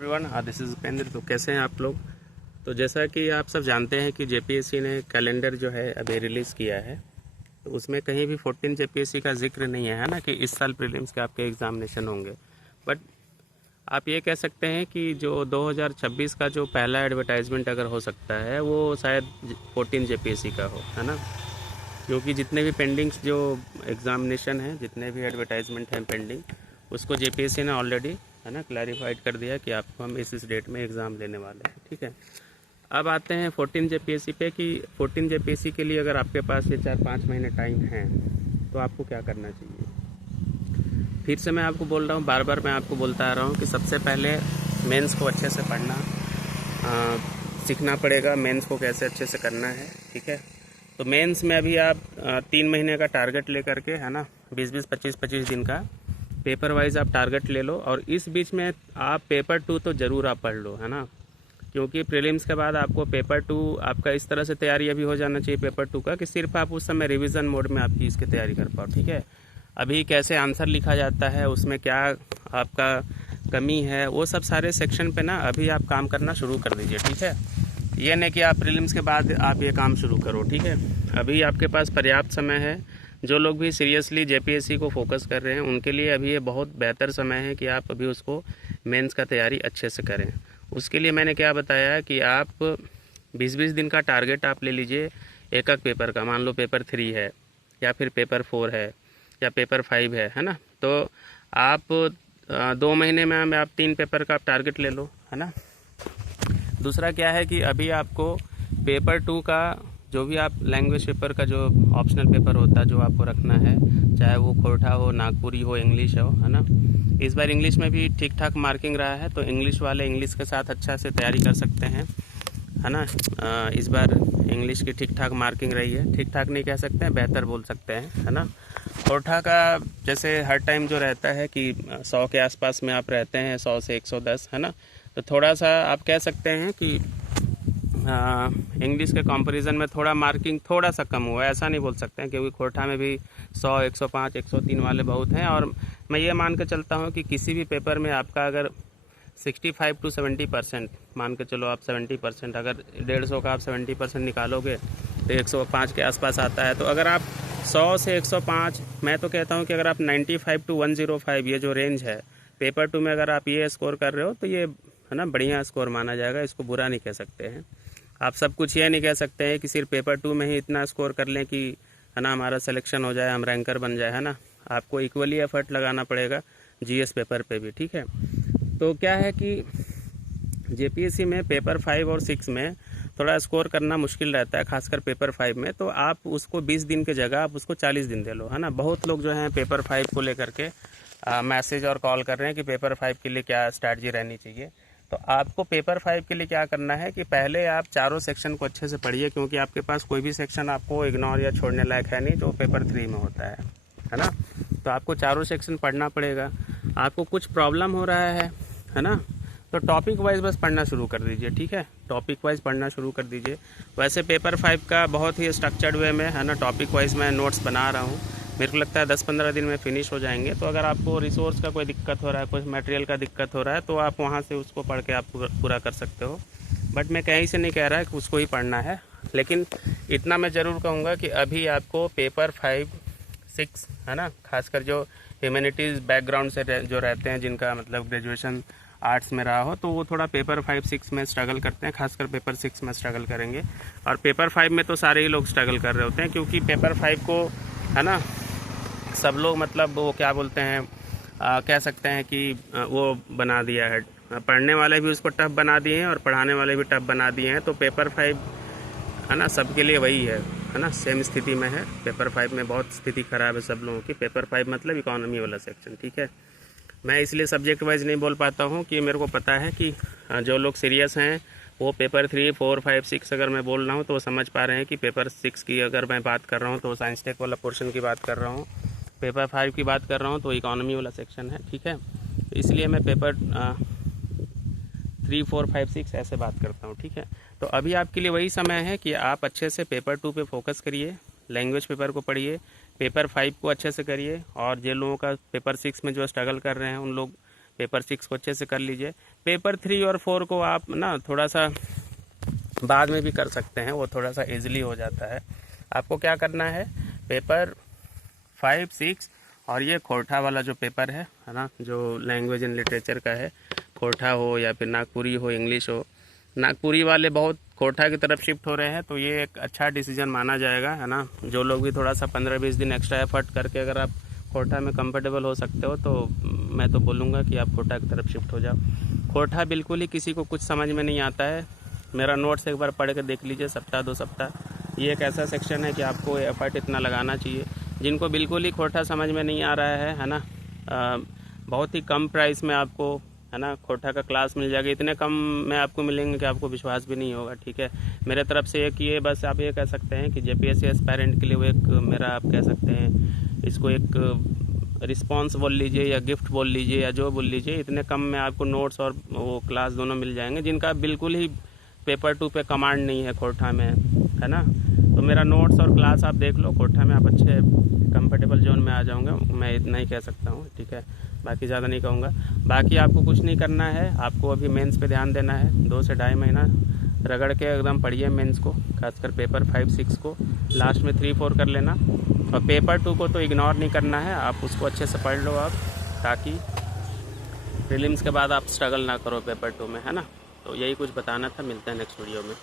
Everyone, this is Upendra. तो कैसे हैं आप लोग। तो जैसा कि आप सब जानते हैं कि जेपीएससी ने कैलेंडर जो है अभी रिलीज़ किया है, तो उसमें कहीं भी 14 जेपीएससी का जिक्र नहीं है ना कि इस साल प्रीलिम्स के आपके एग्जामिनेशन होंगे। बट आप ये कह सकते हैं कि जो 2026 का जो पहला एडवर्टाइजमेंट अगर हो सकता है वो शायद 14 जेपीएससी का हो, है ना। क्योंकि जितने भी पेंडिंग्स जो एग्ज़ामिनेशन हैं, जितने भी एडवर्टाइजमेंट हैं पेंडिंग, उसको जेपीएससी ने ऑलरेडी, है ना, क्लैरिफाइड कर दिया कि आपको हम इस डेट में एग्ज़ाम लेने वाले हैं। ठीक है, अब आते हैं 14 जेपीएससी पे कि 14 जेपीएससी के लिए अगर आपके पास ये 4-5 महीने टाइम है तो आपको क्या करना चाहिए। फिर से मैं आपको बोल रहा हूँ, बार बार मैं आपको बोलता आ रहा हूँ कि सबसे पहले मेंस को अच्छे से पढ़ना सीखना पड़ेगा। मेंस को कैसे अच्छे से करना है, ठीक है। तो मेंस में अभी आप 3 महीने का टारगेट लेकर के, है ना, 20-20, 25-25 दिन का पेपर वाइज आप टारगेट ले लो। और इस बीच में आप पेपर 2 तो ज़रूर आप पढ़ लो, है ना, क्योंकि प्रीलिम्स के बाद आपको पेपर 2 आपका इस तरह से तैयारी अभी हो जाना चाहिए पेपर 2 का कि सिर्फ आप उस समय रिवीजन मोड में आपकी इसकी तैयारी कर पाओ। ठीक है, अभी कैसे आंसर लिखा जाता है, उसमें क्या आपका कमी है, वो सब सारे सेक्शन पे ना अभी आप काम करना शुरू कर दीजिए। ठीक है, ये नहीं कि आप प्रीलिम्स के बाद आप ये काम शुरू करो। ठीक है, अभी आपके पास पर्याप्त समय है। जो लोग भी सीरियसली जेपीएससी को फोकस कर रहे हैं उनके लिए अभी ये बहुत बेहतर समय है कि आप अभी उसको मेंस का तैयारी अच्छे से करें। उसके लिए मैंने क्या बताया कि आप 20-20 दिन का टारगेट आप ले लीजिए एक एक पेपर का। मान लो पेपर 3 है या फिर पेपर 4 है या पेपर 5 है ना। तो आप 2 महीने में आप 3 पेपर का आप टारगेट ले लो, है ना। दूसरा क्या है कि अभी आपको पेपर 2 का जो भी आप लैंग्वेज पेपर का जो ऑप्शनल पेपर होता है जो आपको रखना है, चाहे वो खोरठा हो, नागपुरी हो, इंग्लिश हो, है ना। इस बार इंग्लिश में भी ठीक ठाक मार्किंग रहा है, तो इंग्लिश वाले इंग्लिश के साथ अच्छा से तैयारी कर सकते हैं, है ना। इस बार इंग्लिश की ठीक ठाक मार्किंग रही है। ठीक ठाक नहीं कह सकते हैं, बेहतर बोल सकते हैं, है ना। खोरठा का जैसे हर टाइम जो रहता है कि 100 के आसपास में आप रहते हैं, 100 से 110, है ना। तो थोड़ा सा आप कह सकते हैं कि इंग्लिश के कंपैरिजन में थोड़ा मार्किंग थोड़ा सा कम हुआ है, ऐसा नहीं बोल सकते हैं, क्योंकि खोरठा में भी 100, 105, 103 वाले बहुत हैं। और मैं ये मान के चलता हूँ कि किसी भी पेपर में आपका अगर 65 to 70% मान के चलो, आप 70%, अगर 150 का आप 70% निकालोगे तो 105 के आसपास आता है। तो अगर आप 100 से 105, मैं तो कहता हूँ कि अगर आप 95 to 105 ये जो रेंज है पेपर 2 में अगर आप ये स्कोर कर रहे हो तो ये, है ना, बढ़िया स्कोर माना जाएगा। इसको बुरा नहीं कह सकते हैं। आप सब कुछ ये नहीं कह सकते हैं कि सिर्फ पेपर 2 में ही इतना स्कोर कर लें कि, है ना, हमारा सिलेक्शन हो जाए, हम रैंकर बन जाए, है ना। आपको इक्वली एफर्ट लगाना पड़ेगा जीएस पेपर पे भी। ठीक है, तो क्या है कि जेपीएससी में पेपर 5 और 6 में थोड़ा स्कोर करना मुश्किल रहता है, खासकर पेपर 5 में। तो आप उसको 20 दिन की जगह आप उसको 40 दिन दे लो, है ना। बहुत लोग जो हैं पेपर 5 को लेकर के मैसेज और कॉल कर रहे हैं कि पेपर 5 के लिए क्या स्ट्रैटेजी रहनी चाहिए। तो आपको पेपर 5 के लिए क्या करना है कि पहले आप चारों सेक्शन को अच्छे से पढ़िए, क्योंकि आपके पास कोई भी सेक्शन आपको इग्नोर या छोड़ने लायक है नहीं जो पेपर 3 में होता है ना। तो आपको चारों सेक्शन पढ़ना पड़ेगा। आपको कुछ प्रॉब्लम हो रहा है ना, तो टॉपिक वाइज बस पढ़ना शुरू कर दीजिए। ठीक है, टॉपिक वाइज पढ़ना शुरू कर दीजिए। वैसे पेपर 5 का बहुत ही स्ट्रक्चर्ड वे में, है ना, टॉपिक वाइज मैं नोट्स बना रहा हूँ। मेरे को लगता है 10-15 दिन में फिनिश हो जाएंगे। तो अगर आपको रिसोर्स का कोई दिक्कत हो रहा है, कोई मटेरियल का दिक्कत हो रहा है, तो आप वहाँ से उसको पढ़ के आप पूरा कर सकते हो। बट मैं कहीं से नहीं कह रहा कि उसको ही पढ़ना है, लेकिन इतना मैं ज़रूर कहूँगा कि अभी आपको पेपर 5, 6, है ना, खासकर जो ह्यूमैनिटीज़ बैकग्राउंड से जो रहते हैं, जिनका मतलब ग्रेजुएशन आर्ट्स में रहा हो, तो वो थोड़ा पेपर 5, 6 में स्ट्रगल करते हैं, खासकर पेपर 6 में स्ट्रगल करेंगे। और पेपर 5 में तो सारे ही लोग स्ट्रगल कर रहे होते हैं, क्योंकि पेपर 5 को, है ना, सब लोग मतलब वो क्या बोलते हैं, कह सकते हैं कि वो बना दिया है। पढ़ने वाले भी उसको टफ बना दिए हैं और पढ़ाने वाले भी टफ बना दिए हैं। तो पेपर 5, है ना, सबके लिए वही है ना, सेम स्थिति में है। पेपर 5 में बहुत स्थिति ख़राब है सब लोगों की। पेपर 5 मतलब इकोनॉमी वाला सेक्शन। ठीक है, मैं इसलिए सब्जेक्ट वाइज नहीं बोल पाता हूँ कि मेरे को पता है कि जो लोग सीरियस हैं वो पेपर 3, 4, 5, 6 अगर मैं बोल रहा हूँ तो वो समझ पा रहे हैं कि पेपर 6 की अगर मैं बात कर रहा हूँ तो साइंस टेक वाला पोर्शन की बात कर रहा हूँ, पेपर 5 की बात कर रहा हूँ तो इकोनॉमी वाला सेक्शन है। ठीक है, इसलिए मैं पेपर 3, 4, 5, 6 ऐसे बात करता हूँ। ठीक है, तो अभी आपके लिए वही समय है कि आप अच्छे से पेपर 2 पे फोकस करिए, लैंग्वेज पेपर को पढ़िए, पेपर 5 को अच्छे से करिए। और जिन लोगों का पेपर 6 में जो स्ट्रगल कर रहे हैं उन लोग पेपर 6 को अच्छे से कर लीजिए। पेपर 3 और 4 को आप ना थोड़ा सा बाद में भी कर सकते हैं, वो थोड़ा सा ईजिली हो जाता है। आपको क्या करना है, पेपर 5, 6 और ये खोरठा वाला जो पेपर है ना, जो लैंग्वेज एंड लिटरेचर का है, खोरठा हो या फिर नागपुरी हो, इंग्लिश हो, नागपुरी वाले बहुत खोरठा की तरफ शिफ्ट हो रहे हैं, तो ये एक अच्छा डिसीजन माना जाएगा, है ना। जो लोग भी थोड़ा सा 15-20 दिन एक्स्ट्रा एफर्ट करके अगर आप खोरठा में कंफर्टेबल हो सकते हो, तो मैं तो बोलूँगा कि आप खोरठा की तरफ शिफ्ट हो जाओ। खोरठा बिल्कुल ही किसी को कुछ समझ में नहीं आता है, मेरा नोट्स एक बार पढ़ के देख लीजिए, सप्ताह 2 सप्ताह। ये एक ऐसा सेक्शन है कि आपको एफर्ट इतना लगाना चाहिए। जिनको बिल्कुल ही खोरठा समझ में नहीं आ रहा है ना, बहुत ही कम प्राइस में आपको, है ना, खोरठा का क्लास मिल जाएगा। इतने कम में आपको मिलेंगे कि आपको विश्वास भी नहीं होगा, ठीक है। मेरे तरफ से एक ये बस आप ये कह सकते हैं कि जेपीएससी एस्पायरेंट के लिए वो एक मेरा, आप कह सकते हैं इसको, एक रिस्पांस बोल लीजिए या गिफ्ट बोल लीजिए या जो बोल लीजिए। इतने कम में आपको नोट्स और वो क्लास दोनों मिल जाएंगे, जिनका बिल्कुल ही पेपर 2 पे कमांड नहीं है खोरठा में, है ना। तो मेरा नोट्स और क्लास आप देख लो, खोरठा में आप अच्छे कंफर्टेबल जोन में आ जाऊंगा, मैं इतना ही कह सकता हूँ, ठीक है। बाकी ज़्यादा नहीं कहूँगा। बाकी आपको कुछ नहीं करना है, आपको अभी मेंस पे ध्यान देना है। 2 से ढाई महीना रगड़ के एकदम पढ़िए मेंस को, खासकर पेपर 5, 6 को। लास्ट में 3, 4 कर लेना, और पेपर 2 को तो इग्नोर नहीं करना है, आप उसको अच्छे से पढ़ लो आप, ताकि प्रीलिम्स के बाद आप स्ट्रगल ना करो पेपर 2 में, है ना। तो यही कुछ बताना था, मिलते हैं नेक्स्ट वीडियो में।